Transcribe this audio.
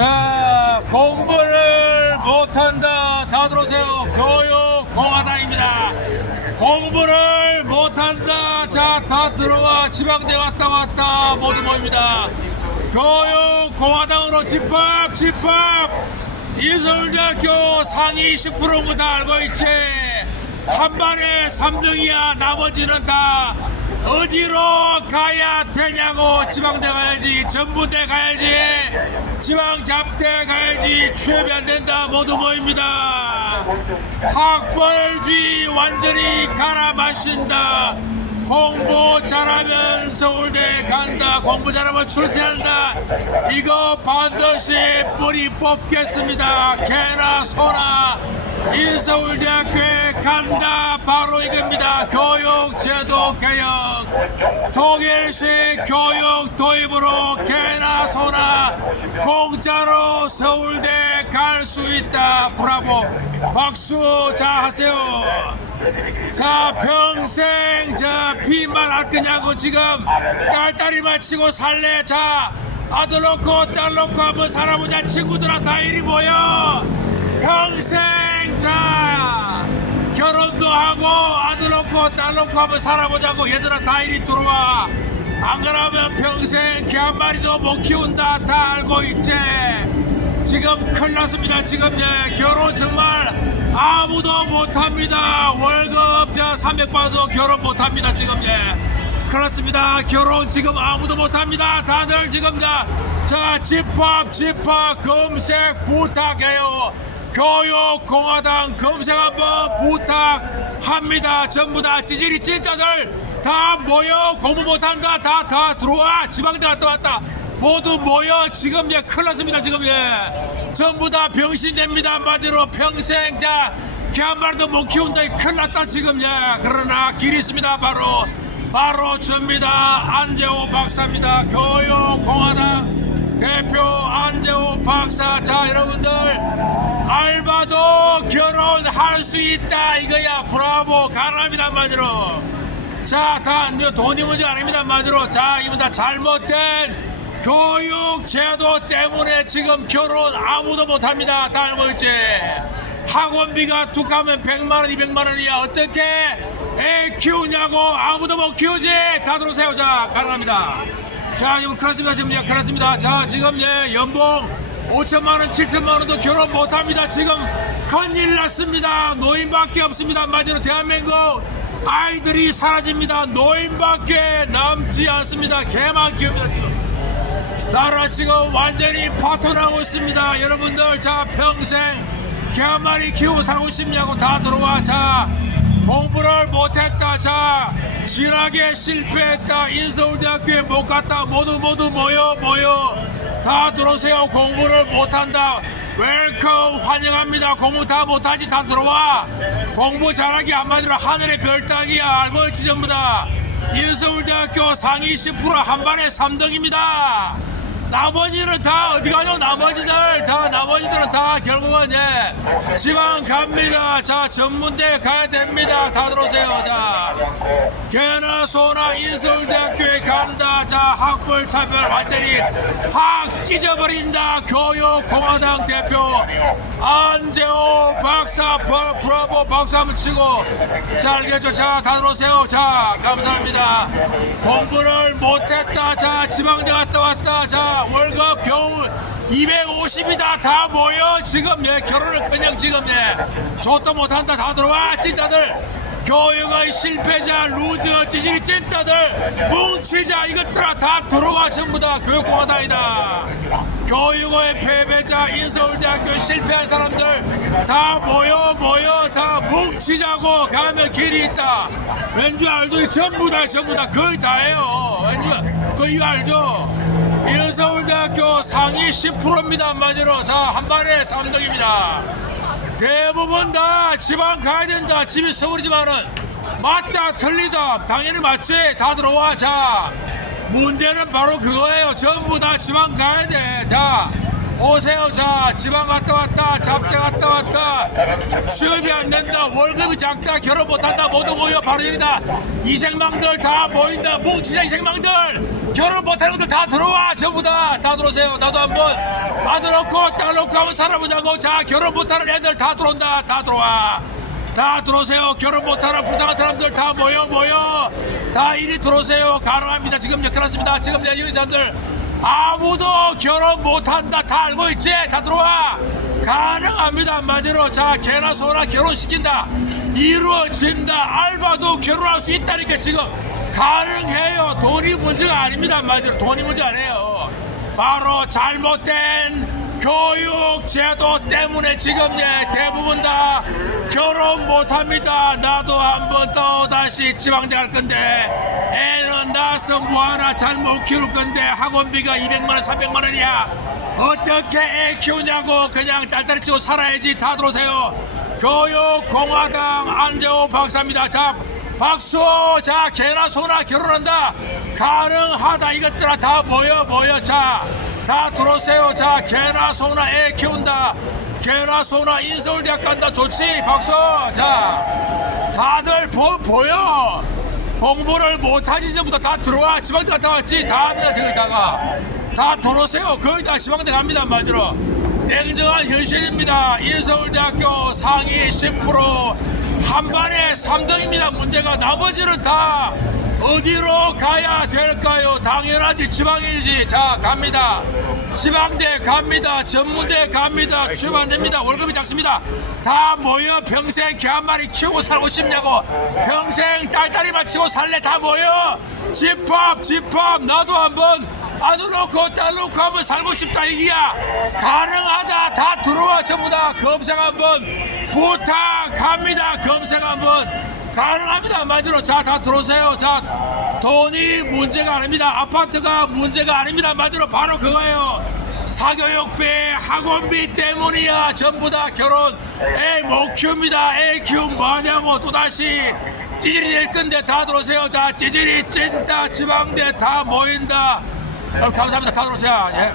자, 공부를 못한다. 다 들어오세요. 교육 공화당입니다. 공부를 못한다. 자, 다 들어와. 지방대 왔다 왔다. 모두 모입니다. 교육 공화당으로 집합, 집합. 이서울대학교 상위 10%인 거다 알고 있지? 한 반에 3등이야. 나머지는 다 어디로 가야 되냐고 지방대 가야지 전부대 가야지. 지방 잡대 가야지. 취업이 안 된다. 모두 모입니다. 학벌주의 완전히 갈아 마신다. 공부 잘하면 서울대 간다. 공부 잘하면 출세한다. 이거 반드시 뿌리 뽑겠습니다. 개나 소나 인서울대학교에 간다. 바로 이겁니다. 교육제도 개혁. 독일식 교육 도입으로 개나 소나 공짜로 서울대 갈 수 있다. 브라보. 박수. 자 하세요. 자 평생 자 비만 할 거냐고 지금 딸딸이 마치고 살래? 자 아들 놓고 딸 놓고 한번 살아보자 친구들아 다 이리 모여. 평생 자 결혼도 하고 아들 놓고 딸 놓고 한번 살아보자고 얘들아 다 이리 들어와. 안 그러면 평생 개 한 마리도 못 키운다 다 알고 있지? 지금 큰일 났습니다 지금. 예 결혼 정말 아무도 못합니다. 월급 자 300 받아도 결혼 못합니다 지금. 예 그렇습니다. 결혼 지금 아무도 못합니다. 다들 지금 자, 자 집합 집합 검색 부탁해요 교육공화당 검색 한번 부탁합니다. 전부 다 찌질이 찐따들 다 모여 공부 못한다. 다 다 들어와. 지방대 갔다 왔다. 모두 모여 지금 예 큰일 났습니다 지금 예. 전부 다 병신됩니다 한마디로. 평생 자 개한 마리도 못 키운다. 큰일 났다 지금 예. 그러나 길이 있습니다 바로. 바로 접니다. 안재호 박사입니다. 교육공화당 대표 안재호 박사. 자 여러분들 알바도 결혼할 수 있다. 이거야. 브라보 가람이다 한마디로. 자다 돈이 문제 아닙니다 한마디로. 자 이건 다 잘못된 교육 제도 때문에 지금 결혼 아무도 못합니다 다 알고 있지 학원비가 툭 하면 100만원 200만원이야. 어떻게 애 키우냐고 아무도 못 키우지? 다 들어오세요. 자 가능합니다. 자 이거 그렇습니다. 지금 예 그렇습니다. 자 지금 예 연봉 5천만 원 7천만 원도 결혼 못합니다. 지금 큰일 났습니다. 노인밖에 없습니다. 한마디로 대한민국 아이들이 사라집니다. 노인밖에 남지 않습니다. 개만 키웁니다 지금. 나라 지금 완전히 파토나고 있습니다. 여러분들 자 평생 개 한 마리 키우고 살고 싶냐고 다 들어와. 자 공부를 못했다. 자 진하게 실패했다. 인서울대학교에 못 갔다. 모두 모두 모여 모여. 다 들어오세요. 공부를 못한다. 웰컴 환영합니다. 공부 다 못하지 다 들어와. 공부 잘하기 한마디로 하늘의 별 따기야. 알고 있지 전부 다. 인서울대학교 상위 10% 한 반에 3등입니다 나머지는 다 어디 가냐 나머지들. 다 나머지들은 다 결국은 예 지방 갑니다. 자 전문대 가야 됩니다. 다 들어오세요. 자 개나 소나 인서울대학교에 간다. 자 학벌 차별 완전히 확 찢어버린다. 교육공화당 대표 안재호 박사 버- 브라보 박수 한번 치고. 자 알겠죠? 자다 들어오세요. 자 감사합니다. 공부를 못했다. 자 지방대 갔다 왔다. 자 월급 겨우 250이다. 다 모여 지금 예 결혼을 그냥 지금 예. 좋도 못한다. 다 들어와. 찐따들. 교육의 실패자 루즈 지질이 찐따들. 뭉치자. 이것들아 다 들어와 전부 다. 교육공화당이다. 교육의 패배자 인서울대학교 실패한 사람들. 다 모여 모여 다 뭉치자고 가면 길이 있다. 왠지 알죠? 전부 다 전부 다. 거의 다예요. 왠지 거의 알죠? 인 서울대학교 상위 10%입니다. 한마디로 자 한반에 3등입니다. 대부분 다 지방 가야 된다. 집이 서울이지만은 맞다 틀리다. 당연히 맞지. 다 들어와. 자 문제는 바로 그거예요. 전부 다 지방 가야 돼자 오세요 자 지방 갔다 왔다 잡대 갔다 왔다. 취업이 안 된다 월급이 작다 결혼 못한다 모두 모여 바로 여기다. 이 생망들 다 모인다 뭉치자 이 생망들. 결혼 못하는 것들 다 들어와 전부 다. 다 들어오세요. 나도 한번 아들 놓고 딸 놓고 한번 살아보자고. 자 결혼 못하는 애들 다 들어온다 다 들어와. 다 들어오세요. 결혼 못하는 불쌍한 사람들 다 모여 모여. 다 이리 들어오세요. 가능합니다. 지금 역할하십니다. 지금 내 여기 사람들 아무도 결혼 못한다. 다 알고 있지? 다 들어와. 가능합니다 한마디로. 자 개나 소나 결혼시킨다. 이루어진다. 알바도 결혼할 수 있다니까 지금. 가능해요. 돈이 문제가 아닙니다 한마디로. 돈이 문제 아니에요. 바로 잘못된 교육 제도 때문에 지금 예, 대부분 다 결혼 못합니다. 나도 한번 또 다시 지방대 갈 건데 애는 낳아서 뭐 하나 잘 못 키울 건데 학원비가 200만 원 300만 원이야. 어떻게 애 키우냐고 그냥 딸딸이 치고 살아야지. 다 들어오세요. 교육 공화당 안재호 박사입니다. 자 박수. 자 개나 소나 결혼한다. 가능하다. 이것들아 다 모여 모여. 자 다 들어오세요. 자 개나 소나 애 키운다. 개나 소나 인서울대학 간다. 좋지? 박수. 자 다들 보, 보여 공부를 못하지 전부 다, 다 들어와 지방대 갔다 왔지. 다 합니다 저기다가. 다 들어오세요. 거의 다 지방대 갑니다 한마디로. 냉정한 현실입니다. 인서울대학교 상위 10% 한 반에 3등입니다. 문제가 나머지는 다 어디로 가야 될까요? 당연하지. 지방이지. 자 갑니다. 지방대 갑니다. 전문대 갑니다. 취업 안 됩니다. 월급이 작습니다. 다 모여 평생 개 한 마리 키우고 살고 싶냐고. 평생 딸딸이만 치고 살래. 다 모여. 집합 집합. 나도 한번 아들 놓고 딸 놓고 한번 살고 싶다. 이기야. 가능하다. 다 들어와. 전부 다 검색 한번 부탁합니다. 검색 한번 가능합니다. 한마디로. 자 다 들어오세요. 자 돈이 문제가 아닙니다. 아파트가 문제가 아닙니다. 한마디로. 바로 그거예요. 사교육비 학원비 때문이야. 전부 다 결혼. 애 못 키웁니다. 애 키우면 뭐하냐고 또다시 찌질이 될 건데 다 들어오세요. 자 찌질이 찐다. 지방대 다 모인다. 어, 감사합니다. 다 들어오세요. 예